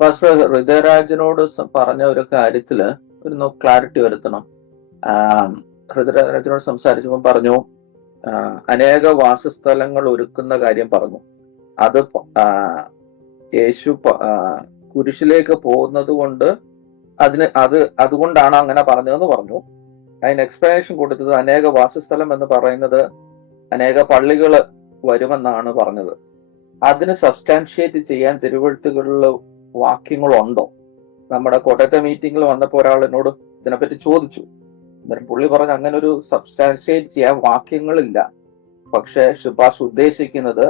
Pastor ഹൃദയരാജനോട് പറഞ്ഞ ഒരു കാര്യത്തിൽ ഒരു ക്ലാരിറ്റി വരുത്തണം. ഹൃദയരാജനോട് സംസാരിച്ചപ്പോൾ പറഞ്ഞു അനേക വാസസ്ഥലങ്ങൾ ഒരുക്കുന്ന കാര്യം പറഞ്ഞു. അത് യേശു കുരിശിലേക്ക് പോകുന്നത് കൊണ്ട് അതിന് അത് അതുകൊണ്ടാണ് അങ്ങനെ പറഞ്ഞതെന്ന് പറഞ്ഞു. അതിന് എക്സ്പ്ലനേഷൻ കൊടുത്തത് അനേക വാസസ്ഥലം എന്ന് പറയുന്നത് അനേക പള്ളികൾ വരുമെന്നാണ് പറഞ്ഞത്. അതിന് സബ്സ്റ്റാൻഷിയേറ്റ് ചെയ്യാൻ തിരുവഴുത്തുകളിൽ വാക്യങ്ങളുണ്ടോ? നമ്മുടെ കോട്ടയത്തെ മീറ്റിംഗിൽ വന്നപ്പോൾ ഒരാൾ എന്നോട് ഇതിനെപ്പറ്റി ചോദിച്ചു. അന്നേരം പുള്ളി പറഞ്ഞ അങ്ങനെ ഒരു സബ്സ്റ്റാൻഷിയേറ്റ് ചെയ്യാൻ വാക്യങ്ങളില്ല. പക്ഷെ ഷിബാസ് ഉദ്ദേശിക്കുന്നത്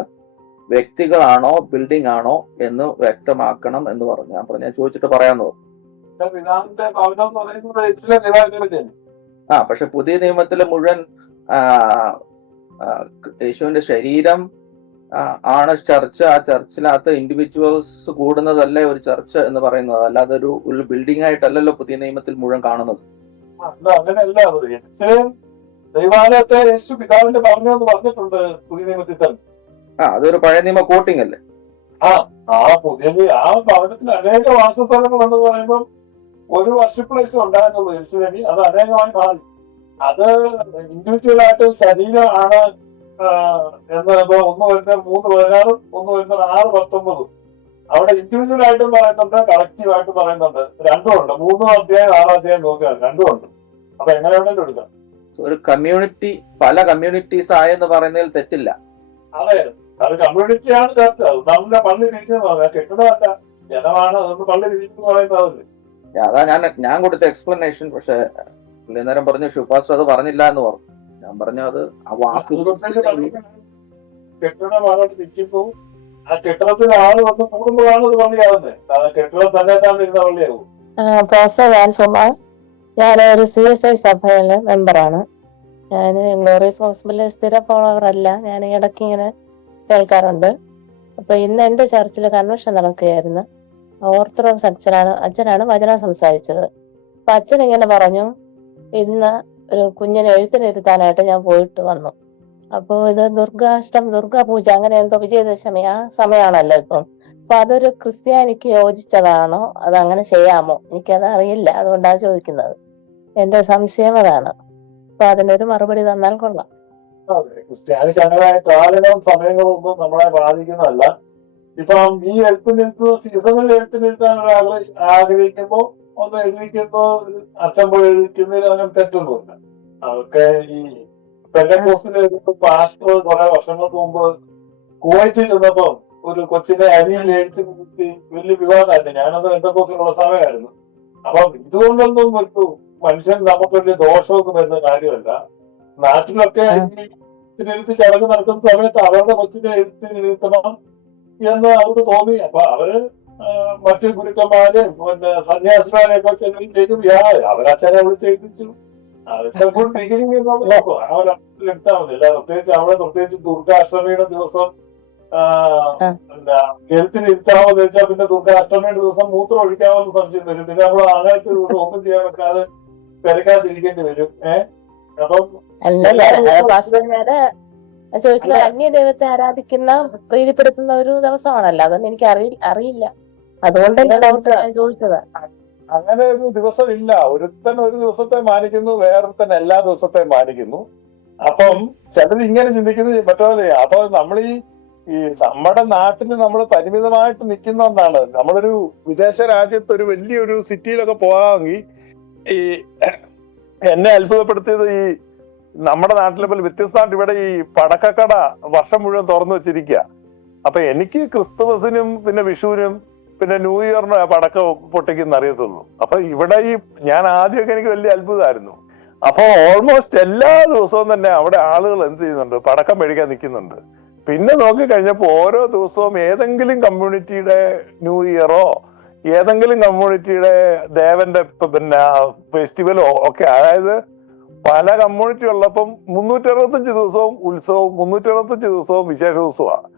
വ്യക്തികളാണോ ബിൽഡിംഗ് ആണോ എന്ന് വ്യക്തമാക്കണം എന്ന് പറഞ്ഞു. ഞാൻ പറഞ്ഞു ഞാൻ ചോദിച്ചിട്ട് പറയാന്ന് പറഞ്ഞു. ആ പക്ഷെ പുതിയ നിയമത്തിലെ മുഴുവൻ യേശുവിന്റെ ശരീരം ആണ് ചർച്ച് ആ ചർച്ചിനകത്ത് ഇൻഡിവിജ്വൽസ് കൂടുന്നതല്ലേ ഒരു ചർച്ച് എന്ന് പറയുന്നത്. അല്ലാതെ ഒരു ഒരു ബിൽഡിംഗ് ആയിട്ടല്ലല്ലോ പുതിയ നിയമത്തിൽ മുഴുവൻ കാണുന്നത്. അങ്ങനെയല്ല ദൈവാലയത്തെ യേശു പിതാവിന്റെ എന്ന് പറഞ്ഞിട്ടുണ്ട് പുതിയ നിയമത്തിൽ തന്നെ. ആ അതൊരു പഴയ നിയമ കോട്ടിംഗ് അല്ലേ? ആ ആ പുതിയ ആ ഭവനത്തിൽ അനേക വാസസ്ഥലങ്ങൾ എന്ന് പറയുമ്പോൾ ഒരു വർഷിപ്പ് പ്ലേസ് ഉണ്ടായിരുന്നുള്ളൂ എരിശിലേമി അത് അനേകമായി മാറി. അത് ഇൻഡിവിജ്വൽ ആയിട്ട് ശരീരമാണ് എന്ന് ഇപ്പോ ഒന്ന് വരുന്ന മൂന്ന് പതിനാറും ഒന്ന് വരുന്ന ആറ് പത്തൊമ്പതും. അവിടെ ഇൻഡിവിജ്വൽ ആയിട്ടും പറയുന്നുണ്ട് കളക്റ്റീവ് ആയിട്ട് പറയുന്നുണ്ട്. രണ്ടും ഉണ്ട്. മൂന്നും അധ്യായം ആറാം അധ്യായം നോക്കുക. രണ്ടും ഉണ്ട്. അപ്പൊ എങ്ങനെ വേണമെങ്കിലും എടുക്കാം. ഒരു കമ്മ്യൂണിറ്റി പല കമ്മ്യൂണിറ്റീസ് ആയെന്ന് പറയുന്നതിൽ തെറ്റില്ല. അതെ. അത് കമ്മ്യൂണിറ്റിയാണ് ചർച്ച. നമ്മുടെ പള്ളി തിരിക്കുന്നത് കെട്ടിടമല്ല ജനമാണ് അതൊന്ന് പള്ളി തിരിച്ചെന്ന് പറയുന്നത് അതാ ഞാൻ ഞാൻ കൊടുത്ത എക്സ്പ്ലനേഷൻ പക്ഷെ പുള്ളി നേരം പറഞ്ഞു ഷുഫാസ് അത് പറഞ്ഞില്ല എന്ന് പറഞ്ഞു. ഞാൻ പറഞ്ഞ അത് ആ വാക്ക് കെട്ടിടം ആ ആൾ വന്ന് കൂടുമ്പോഴാണ് ഇത് പള്ളിയാവുന്നത് കാരണം കെട്ടിടം തന്നെ ഇരുന്ന പള്ളിയാവും. ഞാൻ സുമ ഞാൻ ഒരു സി എസ് ഐ സഭയിലെ മെമ്പറാണ്. ഞാൻ ഗ്ലോറിയസ് ഹോസ്പിറ്റലിൽ സ്ഥിര ഫോളോവർ അല്ല ഞാൻ ഇടയ്ക്ക് ഇങ്ങനെ കേൾക്കാറുണ്ട്. അപ്പൊ ഇന്ന് എന്റെ ചർച്ചിൽ കൺവെൻഷൻ നടക്കുകയായിരുന്നു. ഓർത്തഡോക്സ് അച്ഛനാണ് അച്ഛനാണ് വചനം സംസാരിച്ചത്. അപ്പൊ അച്ഛൻ ഇങ്ങനെ പറഞ്ഞു ഇന്ന് ഒരു കുഞ്ഞിനെ എഴുത്തിനിരുത്താനായിട്ട് ഞാൻ പോയിട്ട് വന്നു. അപ്പോ ഇത് ദുർഗാഷ്ടം ദുർഗാ പൂജ അങ്ങനെ എന്തോ വിജയദശമി ആ സമയമാണല്ലോ ഇപ്പം. അപ്പൊ അതൊരു ക്രിസ്ത്യാനിക്ക് യോജിച്ചതാണോ? അത് അങ്ങനെ ചെയ്യാമോ? എനിക്കത് അറിയില്ല. അതുകൊണ്ടാണ് ചോദിക്കുന്നത്. എന്റെ സംശയം അതാണ്. അപ്പൊ അതിനൊരു മറുപടി തന്നാൽ കൊള്ളാം. കാലങ്ങളും സമയങ്ങളൊന്നും നമ്മളെ ബാധിക്കുന്നതല്ല. ഇപ്പം ഈ എഴുത്തിനിരുത്തുന്ന സീസണിൽ എഴുത്ത് നിൽക്കാൻ ഒരാൾ ആഗ്രഹിക്കുമ്പോ ഒന്ന് എഴുതിക്കുമ്പോ അച്ഛൻ പോയി എഴുതിക്കുന്നതിൽ അവനും തെറ്റൊന്നുമില്ല. അതൊക്കെ ഈ ഒരു പാസ്റ്റർ കുറെ വർഷങ്ങൾക്ക് മുമ്പ് കുവൈറ്റിൽ ചെന്നപ്പോ ഒരു കൊച്ചിനെ അരിയിൽ എഴുത്തി കുത്തി വലിയ വിവാദമായിരുന്നു ഞാനത് പെന്തക്കോസ്റ്റിലുള്ള സമയമായിരുന്നു. അപ്പം ഇതുകൊണ്ടൊന്നും ഒരു മനുഷ്യൻ നമുക്ക് വലിയ ദോഷമൊന്നും വരുന്ന കാര്യമല്ല. നാട്ടിലൊക്കെ എഴുത്തി ചടങ്ങ് നടക്കുന്ന സമയത്ത് അവരുടെ കൊച്ചിനെ എഴുത്തിന് ഇരുത്തണം എന്ന് അവർക്ക് തോന്നി. അപ്പൊ അവർ മറ്റു ഗുരുക്കന്മാരെയും പിന്നെ സന്യാസിമാരെയൊക്കെ യാ അവരച്ഛനെ വിളിച്ച് എഴുതിച്ചു അതൊക്കെ ഫുൾ ബിഗിനിങ് എന്നുള്ളത് ആ ഒരു അർത്ഥത്തിൽ എടുത്താൽ മതി. അല്ല പ്രത്യേകിച്ച് അവിടെ പ്രത്യേകിച്ച് ദുർഗാഷ്ടമിയുടെ ദിവസം ആ, ആ. പിന്നെ എഴുത്തിന് ഇരുത്താമെന്ന് വെച്ചാൽ പിന്നെ ദുർഗാഷ്ടമിയുടെ ദിവസം മൂത്രം ഒഴിക്കാമെന്ന് സംശയം വരും. പിന്നെ നമ്മൾ അങ്ങനത്തെ ദിവസം ഓപ്പൺ ചെയ്യാൻ വെക്കാതെ പെരക്കാതിരിക്കേണ്ടി വരും. ഏഹ് അപ്പം ചോദിക്കുന്നത് അന്യ ദൈവത്തെ ആരാധിക്കുന്ന പ്രീതിപ്പെടുത്തുന്ന ഒരു ദിവസമാണല്ലോ. അതൊന്നും എനിക്ക് അറിയി അറിയില്ല. അതുകൊണ്ട് ചോദിച്ചത്. അങ്ങനെ ഒരു ദിവസം ഇല്ല. ഒരുത്തൻ ഒരു ദിവസത്തെ മാനിക്കുന്നു വേറൊരുത്തൻ എല്ലാ ദിവസത്തെയും മാനിക്കുന്നു. അപ്പം ചിലർ ഇങ്ങനെ ചിന്തിക്കുന്നത് മറ്റേ അപ്പൊ നമ്മൾ ഈ ഈ നമ്മുടെ നാട്ടിൽ നമ്മൾ പരിമിതമായിട്ട് നിൽക്കുന്ന ഒന്നാണ്. നമ്മളൊരു വിദേശ രാജ്യത്ത് ഒരു വലിയൊരു സിറ്റിയിലൊക്കെ പോകാമെങ്കിൽ ഈ എന്നെ അത്ഭുതപ്പെടുത്തിയത് ഈ നമ്മുടെ നാട്ടിലെ പോലെ വ്യത്യസ്തമായിട്ട് ഇവിടെ ഈ പടക്കക്കട വർഷം മുഴുവൻ തുറന്നു വെച്ചിരിക്കുക അപ്പൊ എനിക്ക് ക്രിസ്തുമസിനും പിന്നെ വിഷുവിനും പിന്നെ ന്യൂ ഇയറിന് പടക്കം പൊട്ടിക്കുന്ന അറിയത്തുള്ളൂ. അപ്പൊ ഇവിടെ ഈ ഞാൻ ആദ്യമൊക്കെ എനിക്ക് വലിയ അത്ഭുതമായിരുന്നു. അപ്പൊ ഓൾമോസ്റ്റ് എല്ലാ ദിവസവും തന്നെ അവിടെ ആളുകൾ എന്ത് ചെയ്യുന്നുണ്ട്? പടക്കം മേടിക്കാൻ നിൽക്കുന്നുണ്ട്. പിന്നെ നോക്കി കഴിഞ്ഞപ്പോ ഓരോ ദിവസവും ഏതെങ്കിലും കമ്മ്യൂണിറ്റിയുടെ ന്യൂ ഇയറോ ഏതെങ്കിലും കമ്മ്യൂണിറ്റിയുടെ ദേവന്റെ പിന്നെ ഫെസ്റ്റിവലോ ഒക്കെ അതായത് പല കമ്മ്യൂണിറ്റി ഉള്ളപ്പം മുന്നൂറ്റി അറുപത്തഞ്ച് ദിവസവും ഉത്സവവും മുന്നൂറ്റി അറുപത്തഞ്ച് ദിവസവും വിശേഷ ദിവസമാണ്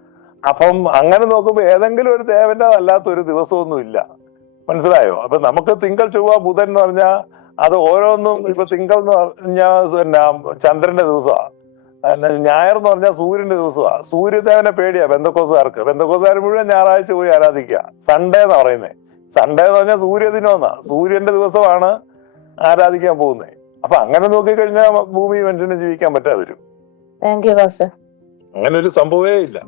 അപ്പം അങ്ങനെ നോക്കുമ്പോൾ ഏതെങ്കിലും ഒരു ദേവന്റെ അല്ലാത്ത ഒരു ദിവസമൊന്നും ഇല്ല. മനസ്സിലായോ? അപ്പൊ നമുക്ക് തിങ്കൾ ചൊവ്വ ബുധൻ എന്ന് പറഞ്ഞാൽ അത് ഓരോന്നും ഇപ്പൊ തിങ്കൾ എന്ന് പറഞ്ഞാൽ പിന്നെ ചന്ദ്രന്റെ ദിവസമാണ് ഞായർ എന്ന് പറഞ്ഞാൽ സൂര്യന്റെ ദിവസമാണ് സൂര്യദേവനെ പേടിയാ ബന്ധക്കോസുകാർക്ക്. ബന്ധക്കോസുകാർ മുഴുവൻ ഞായറാഴ്ച പോയി ആരാധിക്കുക സൺഡേ എന്ന് പറയുന്നത് സൺഡേ എന്ന് പറഞ്ഞാൽ സൂര്യദിനമെന്നാ. സൂര്യന്റെ ദിവസമാണ് ആരാധിക്കാൻ പോകുന്നത് അപ്പൊ അങ്ങനെ നോക്കിക്കഴിഞ്ഞാൽ ഭൂമി മനുഷ്യന് ജീവിക്കാൻ പറ്റാതെ വരും. അങ്ങനെ ഒരു സംഭവമേ ഇല്ല.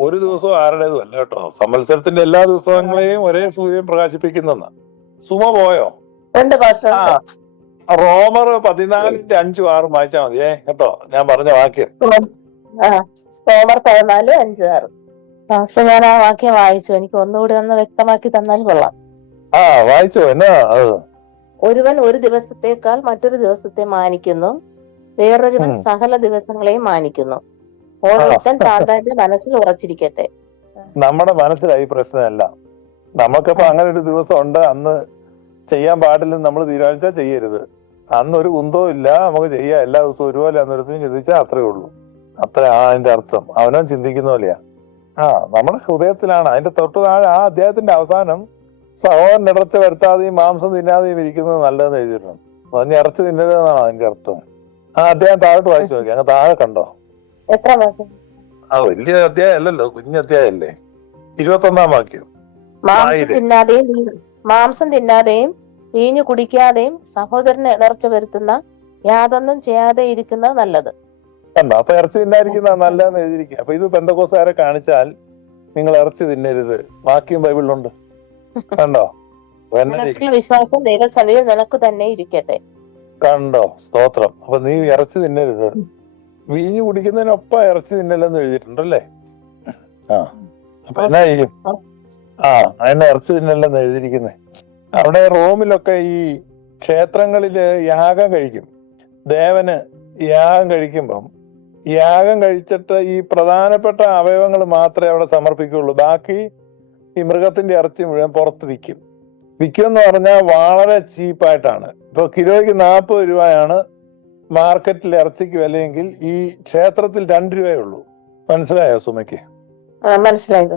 ഒരു ദിവസവും ആരുടേതും അല്ല കേട്ടോ. സംവത്സരത്തിന്റെ എല്ലാ ദിവസങ്ങളെയും ഒരേ സൂര്യൻ പ്രകാശിപ്പിക്കുന്ന സുമ പോയോ? ആ റോമർ പതിനാലിന്റെ അഞ്ചും ആറും മതി. മതിയേ കേട്ടോ ഞാൻ പറഞ്ഞ വാക്യം റോമർ പതിനാല് അഞ്ച് ആറ്. പാസ്റ്റർ ഞാൻ ആ വാക്യം വായിച്ചു. എനിക്ക് ഒന്നുകൂടി ഒന്ന് വ്യക്തമാക്കി തന്നാൽ കൊള്ളാം. ആ വായിച്ചോ എന്നാ ഒരുവൻ ഒരു ദിവസത്തേക്കാൾ മറ്റൊരു ദിവസത്തെ മാനിക്കുന്നു. വേറൊരുവൻ. സകല ദിവസങ്ങളെയും മാനിക്കുന്നു. ഓരോരുത്തൻ താൻ തന്റെ മനസ്സിൽ ഉറച്ചിരിക്കട്ടെ. നമ്മുടെ മനസ്സിലായി പ്രശ്നമല്ല. നമുക്കിപ്പോ അങ്ങനെ ഒരു ദിവസം ഉണ്ട് അന്ന് ചെയ്യാൻ പാടില്ലെന്ന് നമ്മൾ തീരുമാനിച്ചാൽ ചെയ്യരുത്. അന്ന് ഒരു കുന്തവും ഇല്ല നമുക്ക് ചെയ്യാം. എല്ലാ ദിവസവും ഒരുപോലെ അന്നൊരുത്തും ചിന്തിച്ചാൽ അത്രേ ഉള്ളൂ. അത്ര ആ അതിന്റെ അർത്ഥം. അവനവൻ ചിന്തിക്കുന്ന പോലെയാ. ആ നമ്മുടെ ഹൃദയത്തിലാണ്. അതിന്റെ തൊട്ട് താഴെ ആ അദ്ദേഹത്തിന്റെ അവസാനം സഹോദരൻ ഇടർച്ച വരുത്താതെയും മാംസം തിന്നാതെയും ഇരിക്കുന്നത് നല്ലതെന്ന് എഴുതിയിട്ടുണ്ട്. അതിന് ഇറച്ചി തിന്നരുതെന്നാണ് അതിന്റെ അർത്ഥം. ആ അദ്ദേഹം താഴോട്ട് വായിച്ചു നോക്കി. അങ്ങ് താഴെ കണ്ടോ? എത്ര മാസം? ആ വലിയ അധ്യായം കുഞ്ഞധ്യായല്ലേ കുഞ്ഞ് അധ്യായല്ലേ? ഇരുപത്തൊന്നാം വാക്യം. മാംസം. തിന്നാതെയും മാംസം തിന്നാതെയും വീഞ്ഞു കുടിക്കാതെയും സഹോദരന് ഇടർച്ച വരുത്തുന്ന യാതൊന്നും ചെയ്യാതെ ഇരിക്കുന്ന നല്ലത്. കണ്ടോ? അപ്പൊ ഇറച്ചി തിന്നായിരിക്കുന്ന നല്ലതെന്ന് എഴുതിയിരിക്കുക അപ്പൊ ഇത് പെന്തക്കോസുകാരെ കാണിച്ചാൽ നിങ്ങൾ ഇറച്ചി തിന്നരുത്. ബാക്കിയും ബൈബിളിലുണ്ട്. കണ്ടോ? വിശ്വാസം നിനക്ക് തന്നെ ഇരിക്കട്ടെ. കണ്ടോ? സ്തോത്രം. അപ്പൊ നീ ഇറച്ചി തിന്നരുത്. വീഞ്ഞു കുടിക്കുന്നതിനൊപ്പം ഇറച്ചി തിന്നല്ലെന്ന് എഴുതിയിട്ടുണ്ടല്ലേ? ആ. അപ്പൊ എന്നാ ചെയ്യും ആ അതിനെ ഇറച്ചി തിന്നല്ലെന്ന് എഴുതിയിരിക്കുന്നേ. അവിടെ റോമിലൊക്കെ ഈ ക്ഷേത്രങ്ങളിൽ യാഗം കഴിക്കും. ദേവന് യാഗം കഴിക്കുമ്പം യാഗം കഴിച്ചിട്ട് ഈ പ്രധാനപ്പെട്ട അവയവങ്ങൾ മാത്രമേ അവിടെ സമർപ്പിക്കുകയുള്ളൂ. ബാക്കി ഈ മൃഗത്തിന്റെ ഇറച്ചി മുഴുവൻ പുറത്ത് വിൽക്കും. വിൽക്കും എന്ന് പറഞ്ഞാൽ വളരെ ചീപ്പായിട്ടാണ്. ഇപ്പൊ കിലോയ്ക്ക് നാൽപ്പത് രൂപയാണ് മാർക്കറ്റിൽ ഇറച്ചിക്ക് വിലയെങ്കിൽ ഈ ക്ഷേത്രത്തിൽ രണ്ട് രൂപയേ ഉള്ളൂ. മനസ്സിലായോ സുമയ്ക്ക്? മനസ്സിലായി.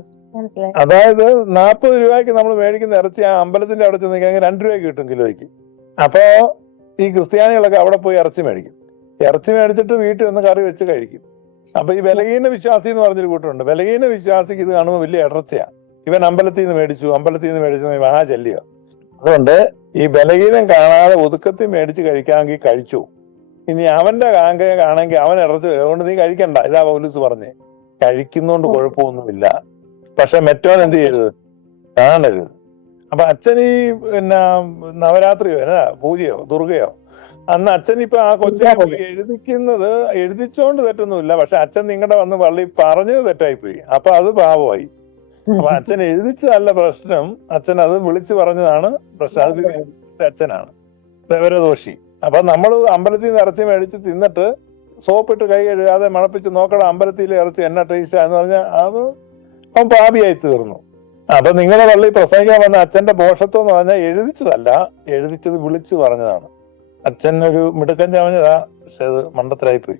അതായത് നാൽപ്പത് രൂപയ്ക്ക് നമ്മൾ മേടിക്കുന്ന ഇറച്ചി ആ അമ്പലത്തിന്റെ അവിടെ ചെന്ന് കഴിഞ്ഞാൽ രണ്ട് രൂപയ്ക്ക് കിട്ടും കിലോയ്ക്ക്. അപ്പോ ഈ ക്രിസ്ത്യാനികളൊക്കെ അവിടെ പോയി ഇറച്ചി മേടിക്കും. ഇറച്ചി മേടിച്ചിട്ട് വീട്ടിൽ വന്ന് കറി വെച്ച് കഴിക്കും. അപ്പൊ ഈ ബലഹീന വിശ്വാസി എന്ന് പറഞ്ഞൊരു കൂട്ടുണ്ട്. ബലഹീന വിശ്വാസിക്ക് ഇത് കാണുമ്പോൾ വലിയ ഇടർച്ചയാ. ഇവൻ അമ്പലത്തിൽ നിന്ന് മേടിച്ചു അമ്പലത്തിൽ നിന്ന് മേടിച്ചു മഹാചല്യോ മഹാ അതുകൊണ്ട് ഈ ബലഹീനം കാണാതെ ഒതുക്കത്തിൽ മേടിച്ച് കഴിക്കാമെങ്കിൽ കഴിച്ചു. ഇനി അവന്റെ കാങ്ക കാണെങ്കിൽ അവൻ ഇറച്ചി വരും. അതുകൊണ്ട് നീ കഴിക്കണ്ട. ഇതാ പൗലൂസ് പറഞ്ഞേ. കഴിക്കുന്നോണ്ട് കുഴപ്പമൊന്നുമില്ല. പക്ഷെ മെറ്റോൻ എന്ത് ചെയ്യരുത്? കാണരുത്. അപ്പൊ അച്ഛൻ ഈ പിന്നെ നവരാത്രിയോ എന്നാ പൂജയോ ദുർഗയോ അന്ന് അച്ഛൻ ഇപ്പൊ ആ കൊച്ചിനെ പോയി എഴുതിക്കുന്നത് എഴുതിച്ചോണ്ട് തെറ്റൊന്നുമില്ല. പക്ഷെ അച്ഛൻ നിങ്ങളുടെ വന്ന് പള്ളി പറഞ്ഞത് തെറ്റായി പോയി അപ്പൊ അത് പാവമായി അപ്പൊ അച്ഛൻ എഴുതിച്ചതല്ല പ്രശ്നം. അച്ഛൻ അത് വിളിച്ചു പറഞ്ഞതാണ്. പ്രശ്നം. അത് അച്ഛനാണ്. വിവരദോഷി അപ്പൊ നമ്മൾ അമ്പലത്തിൽ നിന്ന് ഇറച്ചി മേടിച്ച് തിന്നിട്ട് സോപ്പിട്ട് കൈ കഴുകാതെ മണപ്പിച്ച് നോക്കണം അമ്പലത്തിലെ ഇറച്ചി എന്നാ ടേസ്റ്റ് എന്ന് പറഞ്ഞാൽ അത് അവൻ പാപിയായി തീർന്നു. അപ്പൊ നിങ്ങളെ പള്ളി പ്രസംഗിക്കാൻ വന്ന അച്ഛന്റെ പോഷത്വം എന്ന് പറഞ്ഞാൽ എഴുതിച്ചതല്ല എഴുതിച്ചത് വിളിച്ചു പറഞ്ഞതാണ്. അച്ഛൻ ഒരു മിടുക്കൻ ചമഞ്ഞതാ പക്ഷെ അത് മണ്ടത്തിലായി പോയി.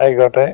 ആയിക്കോട്ടെ.